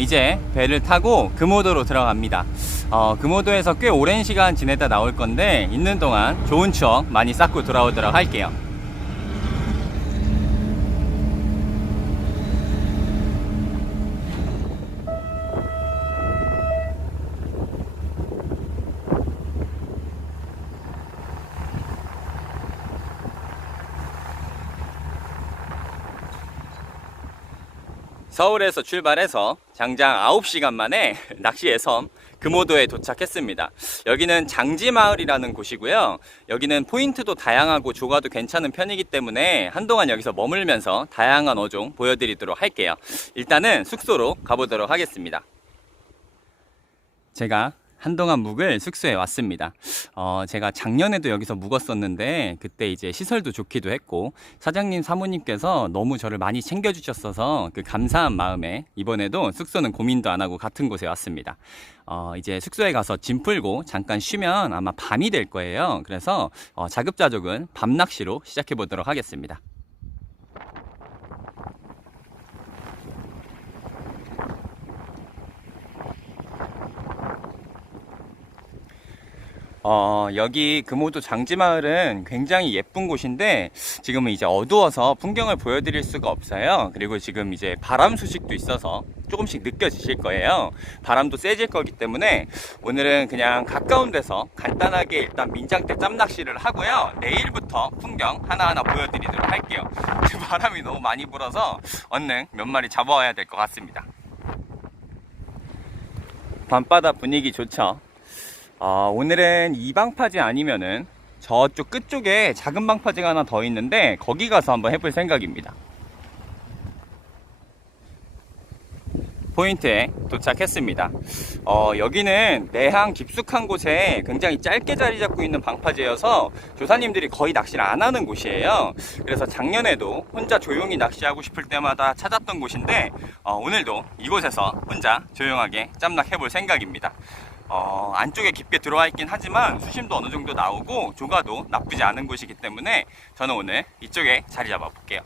이제 배를 타고 금오도로 들어갑니다. 금오도에서 꽤 오랜 시간 지내다 나올 건데 있는 동안 좋은 추억 많이 쌓고 돌아오도록 할게요. 서울에서 출발해서 장장 9시간 만에 낚시의 섬 금오도에 도착했습니다. 여기는 장지마을이라는 곳이고요. 여기는 포인트도 다양하고 조가도 괜찮은 편이기 때문에 한동안 여기서 머물면서 다양한 어종 보여드리도록 할게요. 일단은 숙소로 가보도록 하겠습니다. 제가 한동안 묵을 숙소에 왔습니다. 제가 작년에도 여기서 묵었었는데 그때 이제 시설도 좋기도 했고 사장님 사모님께서 너무 저를 많이 챙겨주셨어서 그 감사한 마음에 이번에도 숙소는 고민도 안 하고 같은 곳에 왔습니다. 이제 숙소에 가서 짐 풀고 잠깐 쉬면 아마 밤이 될 거예요. 그래서 자급자족은 밤 낚시로 시작해 보도록 하겠습니다. 여기 금오도 장지마을은 굉장히 예쁜 곳인데 지금은 이제 어두워서 풍경을 보여드릴 수가 없어요. 그리고 지금 이제 바람 소식도 있어서 조금씩 느껴지실 거예요. 바람도 세질 거기 때문에 오늘은 그냥 가까운 데서 간단하게 일단 민장대 짬낚시를 하고요. 내일부터 풍경 하나하나 보여드리도록 할게요. 지금 바람이 너무 많이 불어서 얼른 몇 마리 잡아와야 될 것 같습니다. 밤바다 분위기 좋죠. 오늘은 이 방파제 아니면은 저쪽 끝쪽에 작은 방파제가 하나 더 있는데 거기 가서 한번 해볼 생각입니다. 포인트에 도착했습니다. 여기는 내항 깊숙한 곳에 굉장히 짧게 자리 잡고 있는 방파제여서 조사님들이 거의 낚시를 안 하는 곳이에요. 그래서 작년에도 혼자 조용히 낚시하고 싶을 때마다 찾았던 곳인데 오늘도 이곳에서 혼자 조용하게 짬낚 해볼 생각입니다. 안쪽에 깊게 들어와 있긴 하지만 수심도 어느 정도 나오고 조가도 나쁘지 않은 곳이기 때문에 저는 오늘 이쪽에 자리 잡아 볼게요.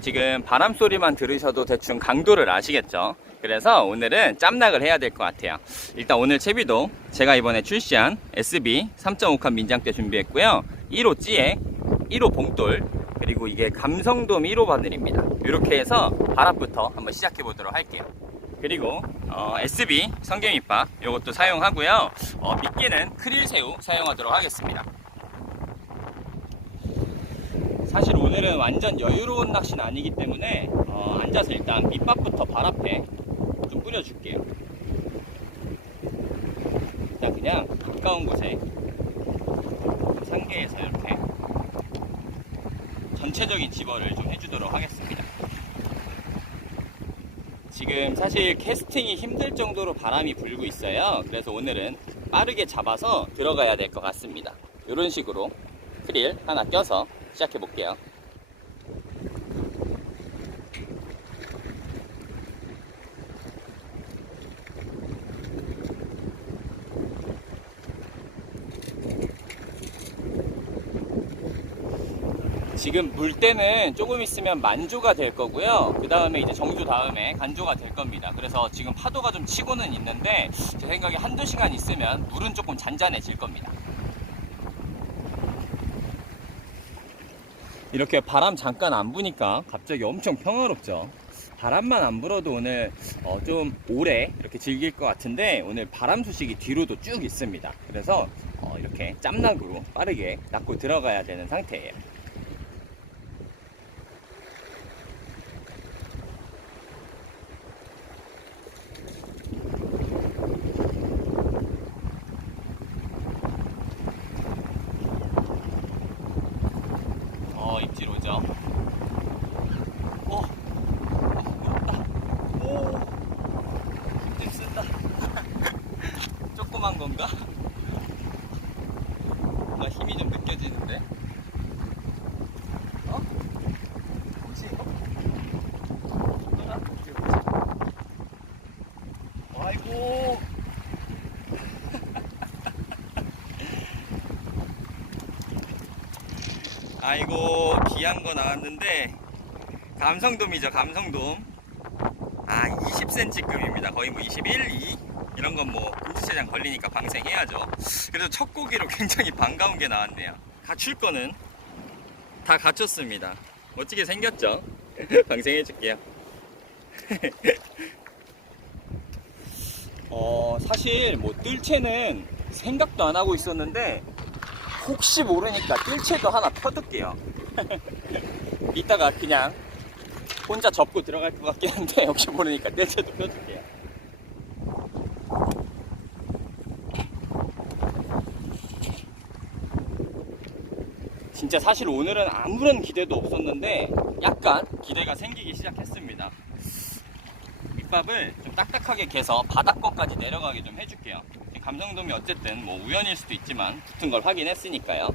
지금 바람 소리만 들으셔도 대충 강도를 아시겠죠? 그래서 오늘은 짬낚을 해야 될 것 같아요. 일단 오늘 채비도 제가 이번에 출시한 SB 3.5칸 민장대 준비했고요. 1호 찌에 1호 봉돌 그리고 이게 감성돔 1호 바늘입니다. 이렇게 해서 바람부터 한번 시작해 보도록 할게요. 그리고 SB 성게밑밥 이것도 사용하고요. 미끼는 크릴새우 사용하도록 하겠습니다. 사실 오늘은 완전 여유로운 낚시는 아니기 때문에 앉아서 일단 밑밥부터 발 앞에 좀 뿌려줄게요. 일단 그냥 가까운 곳에 상계에서 이렇게 전체적인 집어를 좀 해주도록 하겠습니다. 지금 사실 캐스팅이 힘들 정도로 바람이 불고 있어요. 그래서 오늘은 빠르게 잡아서 들어가야 될 것 같습니다. 이런 식으로 크릴 하나 껴서 시작해 볼게요. 지금 물때는 조금 있으면 만조가 될 거고요. 그 다음에 이제 정조 다음에 간조가 될 겁니다. 그래서 지금 파도가 좀 치고는 있는데 제 생각에 한두 시간 있으면 물은 조금 잔잔해질 겁니다. 이렇게 바람 잠깐 안 부니까 갑자기 엄청 평화롭죠. 바람만 안 불어도 오늘 좀 오래 이렇게 즐길 것 같은데 오늘 바람 소식이 뒤로도 쭉 있습니다. 그래서 이렇게 짬낚으로 빠르게 낚고 들어가야 되는 상태예요. 입질 오죠. 건가? 뭔가 힘이 좀 느껴지는데? 어? 뭐지 이거? 뭐더라? 이게 뭐지? 아이고. 아이고, 귀한 거 나왔는데 감성돔이죠. 감성돔. 아, 20cm급입니다. 거의 뭐 21, 2 이런 건 뭐 금지체장 걸리니까 방생해야죠. 그래도 첫 고기로 굉장히 반가운 게 나왔네요. 갖출 거는 다 갖췄습니다. 멋지게 생겼죠? 방생해줄게요. 사실 뭐 뜰채는 생각도 안 하고 있었는데 혹시 모르니까 뜰채도 하나 펴둘게요. 이따가 그냥 혼자 접고 들어갈 것 같긴 한데 혹시 모르니까 뜰채도 펴둘게요. 진짜 사실 오늘은 아무런 기대도 없었는데 약간 기대가 생기기 시작했습니다. 밑밥을 좀 딱딱하게 개서 바닥권까지 내려가게 좀 해줄게요. 감성돔이 어쨌든 뭐 우연일 수도 있지만 붙은 걸 확인했으니까요.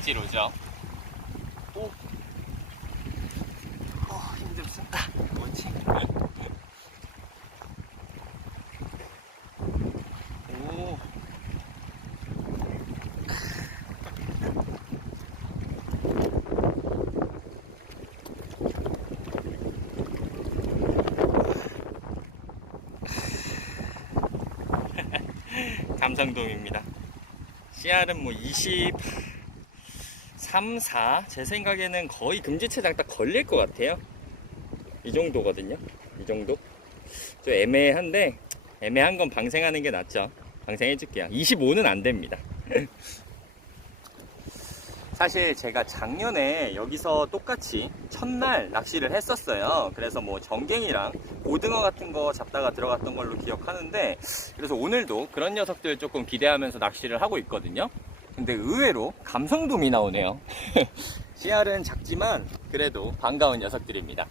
입질오죠. 오, 힘 좀 쓴다. 뭐지? 오, 감성돔입니다. CR은 뭐 23, 4? 제 생각에는 거의 금지체장 딱 걸릴 것 같아요. 이 정도거든요. 이 정도. 좀 애매한데, 애매한 건 방생하는 게 낫죠. 방생해줄게요. 25는 안 됩니다. 사실 제가 작년에 여기서 똑같이 첫날 낚시를 했었어요. 그래서 뭐 정갱이랑 고등어 같은 거 잡다가 들어갔던 걸로 기억하는데, 그래서 오늘도 그런 녀석들 조금 기대하면서 낚시를 하고 있거든요. 근데 의외로 감성돔이 나오네요. CR은 작지만 그래도 반가운 녀석들입니다.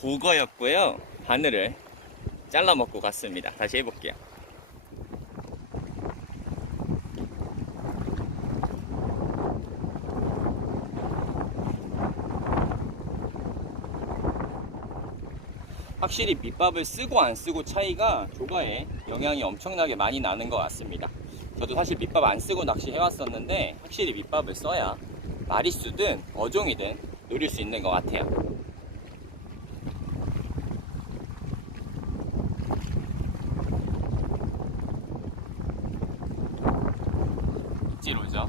보거였고요. 바늘을 잘라 먹고 갔습니다. 다시 해볼게요. 확실히 밑밥을 쓰고 안 쓰고 차이가 조과에 영향이 엄청나게 많이 나는 것 같습니다. 저도 사실 밑밥 안 쓰고 낚시 해왔었는데 확실히 밑밥을 써야 마리수든 어종이든 노릴 수 있는 것 같아요. 입질오죠.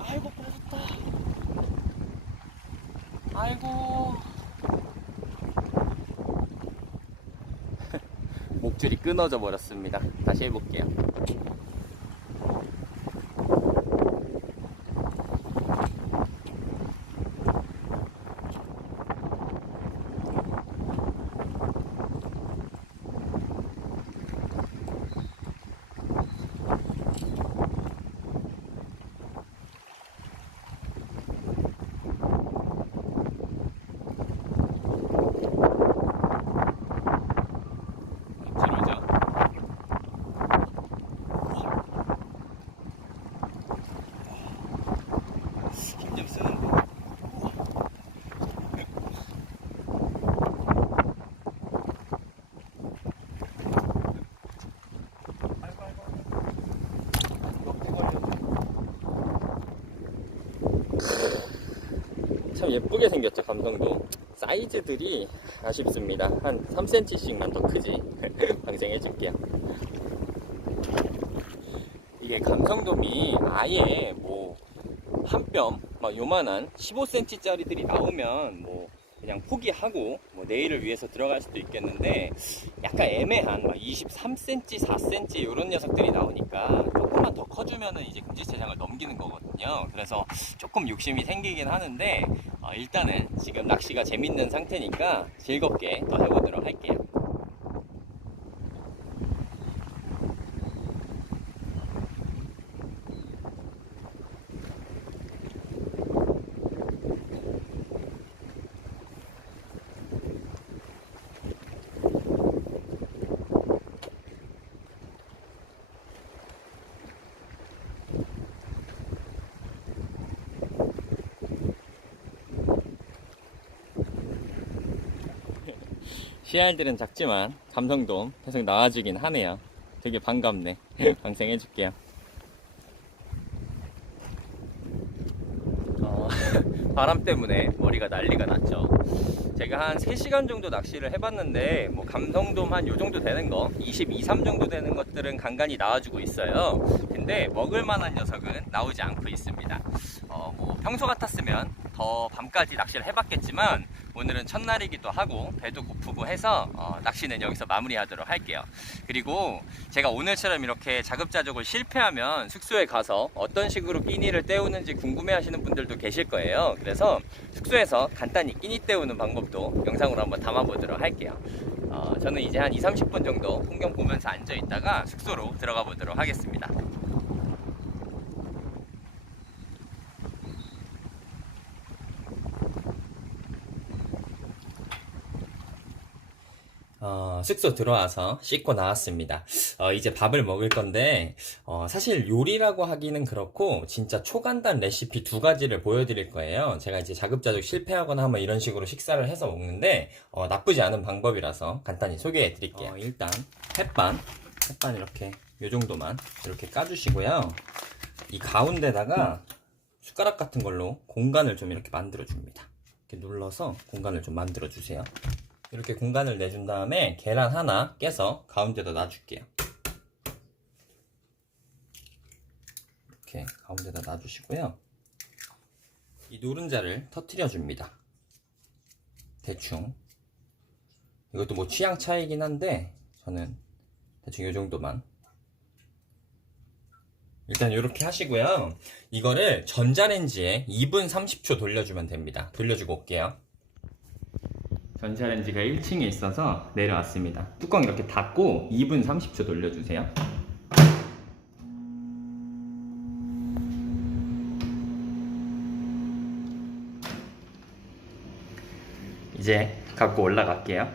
아이고 빠졌다. 아이고. 목줄이 끊어져 버렸습니다. 다시 해볼게요. 참 예쁘게 생겼죠. 감성도 사이즈들이 아쉽습니다. 한 3cm씩만 더 크지. 방생해줄게요. 이게 감성돔이 아예 뭐 한 뼘 막 요만한 15cm 짜리들이 나오면 뭐 그냥 포기하고 뭐 내일을 위해서 들어갈 수도 있겠는데, 약간 애매한 막 23cm, 4cm 이런 녀석들이 나오니까 조금만 더 커주면은 이제 금지체장을 넘기는 거거든요. 그래서 조금 욕심이 생기긴 하는데, 일단은 지금 낚시가 재밌는 상태니까 즐겁게 더 해보도록 할게요. 씨알들은 작지만 감성돔 계속 나와주긴 하네요. 되게 반갑네. 방생해줄게요. 바람 때문에 머리가 난리가 났죠. 제가 한 3시간 정도 낚시를 해봤는데 뭐 감성돔 한 요정도 되는 거 22, 3 정도 되는 것들은 간간히 나와주고 있어요. 근데 먹을만한 녀석은 나오지 않고 있습니다. 뭐 평소 같았으면 더 밤까지 낚시를 해봤겠지만 오늘은 첫날이기도 하고 배도 고프고 해서 낚시는 여기서 마무리하도록 할게요. 그리고 제가 오늘처럼 이렇게 자급자족을 실패하면 숙소에 가서 어떤 식으로 끼니를 때우는지 궁금해 하시는 분들도 계실 거예요. 그래서 숙소에서 간단히 끼니 때우는 방법도 영상으로 한번 담아보도록 할게요. 저는 이제 한 20-30분 정도 풍경 보면서 앉아 있다가 숙소로 들어가 보도록 하겠습니다. 숙소 들어와서 씻고 나왔습니다. 이제 밥을 먹을 건데, 사실 요리라고 하기는 그렇고, 진짜 초간단 레시피 2가지를 보여드릴 거예요. 제가 이제 자급자족 실패하거나 하면 이런 식으로 식사를 해서 먹는데, 나쁘지 않은 방법이라서 간단히 소개해 드릴게요. 일단, 햇반 이렇게, 요 정도만 이렇게 까주시고요. 이 가운데다가 숟가락 같은 걸로 공간을 좀 이렇게 만들어 줍니다. 이렇게 눌러서 공간을 좀 만들어 주세요. 이렇게 공간을 내준 다음에 계란 하나 깨서 가운데다 놔줄게요. 이렇게 가운데다 놔주시고요. 이 노른자를 터트려 줍니다. 대충. 이것도 뭐 취향 차이긴 한데 저는 대충 이 정도만. 일단 이렇게 하시고요. 이거를 전자레인지에 2분 30초 돌려주면 됩니다. 돌려주고 올게요. 전자레인지가 1층에 있어서 내려왔습니다. 뚜껑 이렇게 닫고 2분 30초 돌려주세요. 이제 갖고 올라갈게요.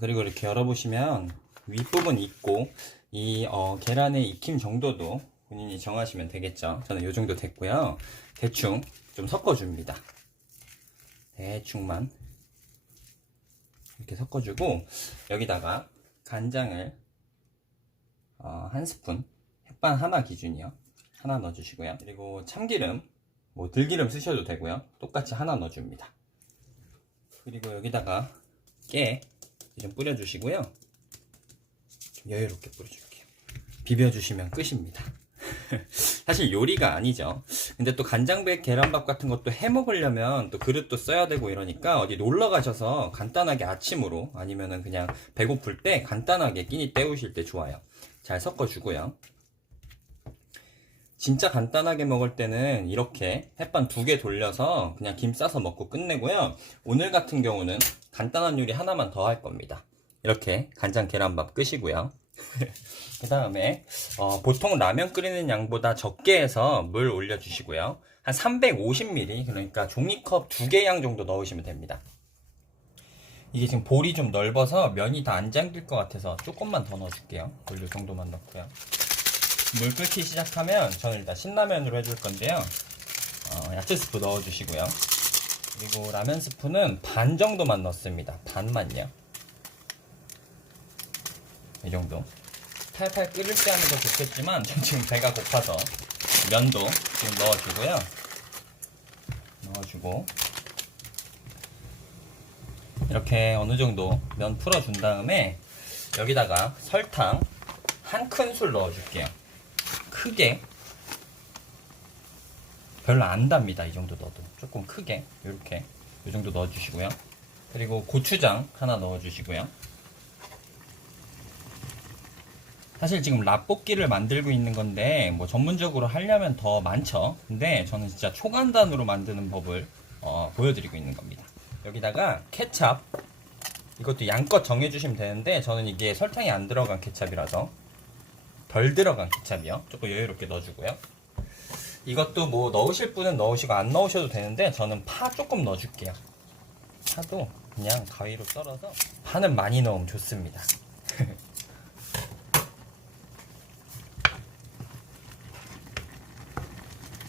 그리고 이렇게 열어보시면 윗부분 익고 이 계란의 익힘 정도도 본인이 정하시면 되겠죠. 저는 이 정도 됐고요. 대충 좀 섞어줍니다. 대충만 이렇게 섞어주고 여기다가 간장을 한 스푼, 햇반 하나 기준이요. 하나 넣어주시고요. 그리고 참기름, 뭐 들기름 쓰셔도 되고요. 똑같이 하나 넣어줍니다. 그리고 여기다가 깨 좀 뿌려주시고요. 좀 여유롭게 뿌려줄게요. 비벼주시면 끝입니다. 사실 요리가 아니죠. 근데 또 간장백 계란밥 같은 것도 해 먹으려면 또 그릇도 써야 되고 이러니까 어디 놀러 가셔서 간단하게 아침으로 아니면은 그냥 배고플 때 간단하게 끼니 때우실 때 좋아요. 잘 섞어주고요. 진짜 간단하게 먹을 때는 이렇게 햇반 2개 돌려서 그냥 김 싸서 먹고 끝내고요. 오늘 같은 경우는 간단한 요리 하나만 더 할 겁니다. 이렇게 간장 계란밥 끝이고요. 그 다음에 보통 라면 끓이는 양보다 적게 해서 물 올려주시고요. 한 350ml, 그러니까 종이컵 2개 양 정도 넣으시면 됩니다. 이게 지금 볼이 좀 넓어서 면이 다 안 잠길 것 같아서 조금만 더 넣어줄게요. 물 이 정도만 넣고요. 물 끓기 시작하면 저는 일단 신라면으로 해줄 건데요. 야채 스프 넣어주시고요. 그리고 라면 스프는 반 정도만 넣습니다. 반만요. 이 정도. 팔팔 끓일 때 하면 더 좋겠지만 전 지금 배가 고파서 면도 지금 넣어주고요. 넣어주고 이렇게 어느 정도 면 풀어준 다음에 여기다가 설탕 한 큰술 넣어줄게요. 크게. 별로 안 답니다. 이 정도 넣어도. 조금 크게. 이렇게. 이 정도 넣어주시고요. 그리고 고추장 하나 넣어주시고요. 사실 지금 라볶이를 만들고 있는 건데 뭐 전문적으로 하려면 더 많죠. 근데 저는 진짜 초간단으로 만드는 법을 보여드리고 있는 겁니다. 여기다가 케찹, 이것도 양껏 정해주시면 되는데 저는 이게 설탕이 안 들어간 케찹이라서 덜 들어간 케찹이요. 조금 여유롭게 넣어주고요. 이것도 뭐 넣으실 분은 넣으시고 안 넣으셔도 되는데 저는 파 조금 넣어줄게요. 파도 그냥 가위로 썰어서, 파는 많이 넣으면 좋습니다.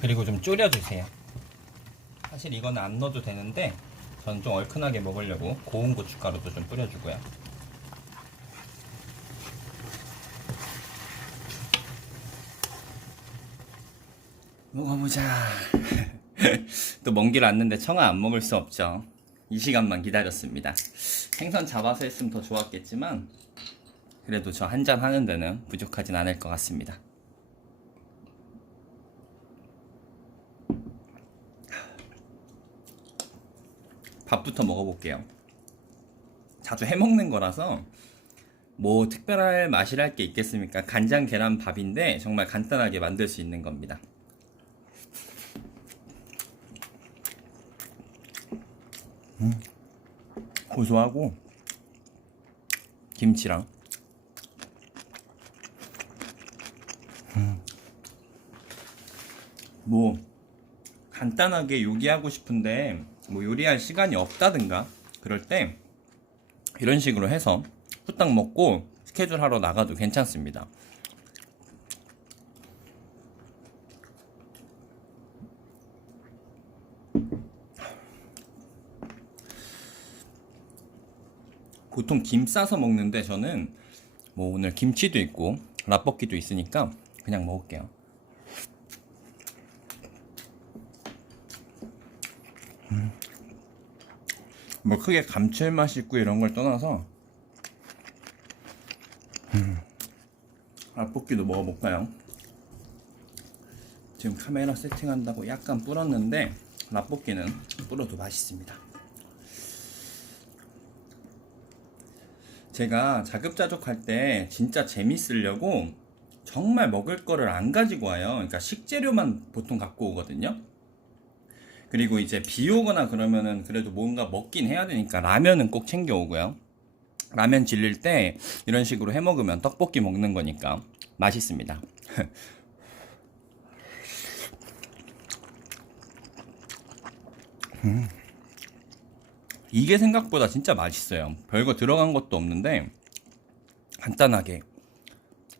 그리고 좀 졸여주세요. 사실 이거는 안 넣어도 되는데 저는 좀 얼큰하게 먹으려고 고운 고춧가루도 좀 뿌려주고요. 먹어보자. 또 먼 길 왔는데 청아 안 먹을 수 없죠. 이 시간만 기다렸습니다. 생선 잡아서 했으면 더 좋았겠지만 그래도 저 한 잔 하는 데는 부족하진 않을 것 같습니다. 밥부터 먹어볼게요. 자주 해먹는 거라서 뭐 특별할 맛이랄 게 있겠습니까? 간장 계란 밥인데 정말 간단하게 만들 수 있는 겁니다. 고소하고 김치랑 뭐 간단하게 요리하고 싶은데 뭐 요리할 시간이 없다든가 그럴 때 이런 식으로 해서 후딱 먹고 스케줄 하러 나가도 괜찮습니다. 보통 김 싸서 먹는데 저는 뭐 오늘 김치도 있고 라볶이도 있으니까 그냥 먹을게요. 뭐 크게 감칠맛 있고 이런 걸 떠나서 라볶이도 먹어볼까요? 지금 카메라 세팅한다고 약간 불었는데 라볶이는 불어도 맛있습니다. 제가 자급자족할 때 진짜 재밌으려고 정말 먹을 거를 안 가지고 와요. 그러니까 식재료만 보통 갖고 오거든요. 그리고 이제 비 오거나 그러면은 그래도 뭔가 먹긴 해야 되니까 라면은 꼭 챙겨 오고요. 라면 질릴 때 이런 식으로 해 먹으면 떡볶이 먹는 거니까 맛있습니다. 이게 생각보다 진짜 맛있어요. 별거 들어간 것도 없는데 간단하게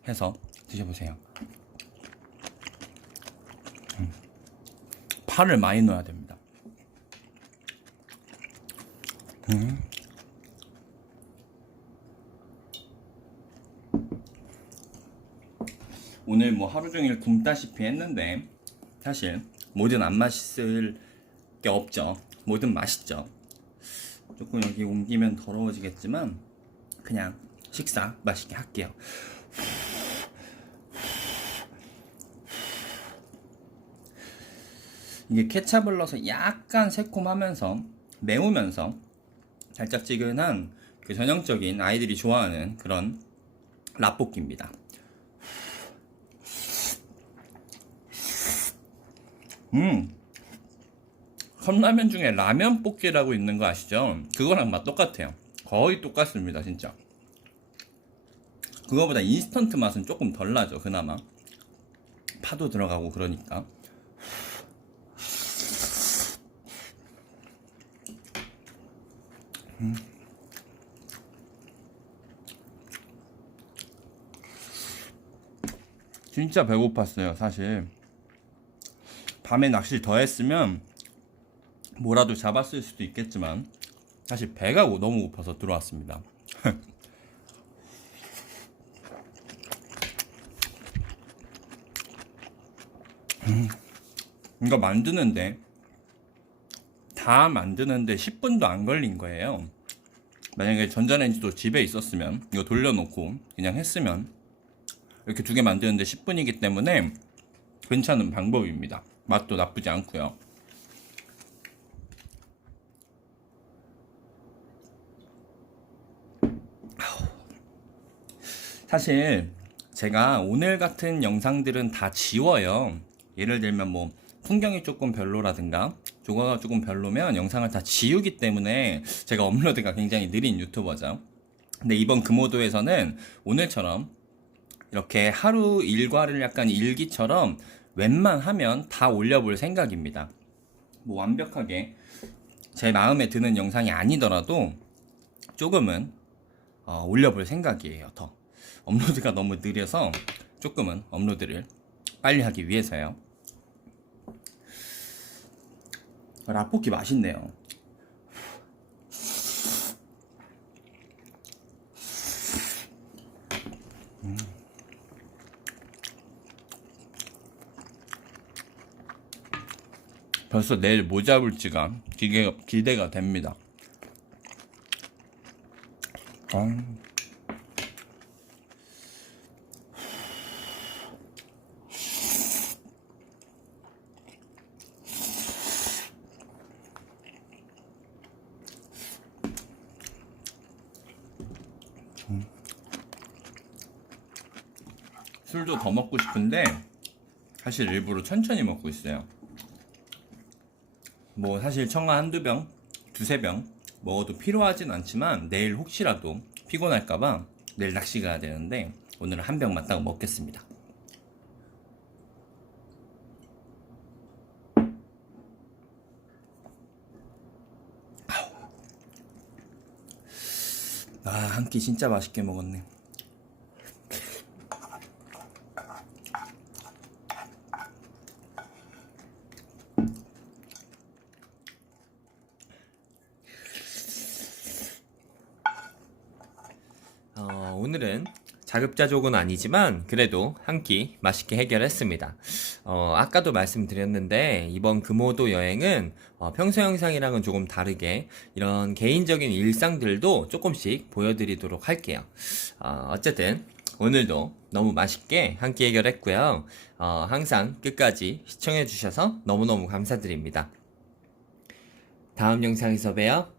해서 드셔보세요. 파를 많이 넣어야 됩니다. 오늘 뭐 하루 종일 굶다시피 했는데 사실 뭐든 안 맛있을 게 없죠. 뭐든 맛있죠. 조금 여기 옮기면 더러워지겠지만 그냥 식사 맛있게 할게요. 이게 케찹을 넣어서 약간 새콤하면서 매우면서 달짝지근한 그 전형적인 아이들이 좋아하는 그런 라볶이입니다. 컵라면 중에 라면 볶기라고 있는 거 아시죠? 그거랑 맛 똑같아요. 거의 똑같습니다, 진짜. 그거보다 인스턴트 맛은 조금 덜 나죠, 그나마. 파도 들어가고 그러니까. 진짜 배고팠어요, 사실. 밤에 낚시 더 했으면 뭐라도 잡았을 수도 있겠지만 사실 배가 너무 고파서 들어왔습니다. 이거 만드는데 다 만드는데 10분도 안 걸린 거예요. 만약에 전자레인지도 집에 있었으면 이거 돌려놓고 그냥 했으면 이렇게 2개 만드는데 10분이기 때문에 괜찮은 방법입니다. 맛도 나쁘지 않고요. 사실 제가 오늘 같은 영상들은 다 지워요. 예를 들면 뭐 풍경이 조금 별로라든가 조과가 조금 별로면 영상을 다 지우기 때문에 제가 업로드가 굉장히 느린 유튜버죠. 근데 이번 금오도에서는 오늘처럼 이렇게 하루 일과를 약간 일기처럼 웬만하면 다 올려볼 생각입니다. 뭐 완벽하게 제 마음에 드는 영상이 아니더라도 조금은 올려볼 생각이에요. 더 업로드가 너무 느려서 조금은 업로드를 빨리 하기 위해서요. 라볶이 맛있네요. 벌써 내일 뭐 잡을지가 기대가 됩니다. 술도 더 먹고 싶은데 사실 일부러 천천히 먹고 있어요. 뭐 사실 청아 한두 병, 두세 병 먹어도 필요하진 않지만 내일 혹시라도 피곤할까봐 내일 낚시 가야 되는데 오늘은 한 병만 딱 먹겠습니다. 한 끼 진짜 맛있게 먹었네. 오늘은 자급자족은 아니지만 그래도 한 끼 맛있게 해결했습니다. 아까도 말씀드렸는데 이번 금오도 여행은 평소 영상이랑은 조금 다르게 이런 개인적인 일상들도 조금씩 보여드리도록 할게요. 어쨌든 오늘도 너무 맛있게 한 끼 해결했고요. 항상 끝까지 시청해주셔서 너무너무 감사드립니다. 다음 영상에서 봬요.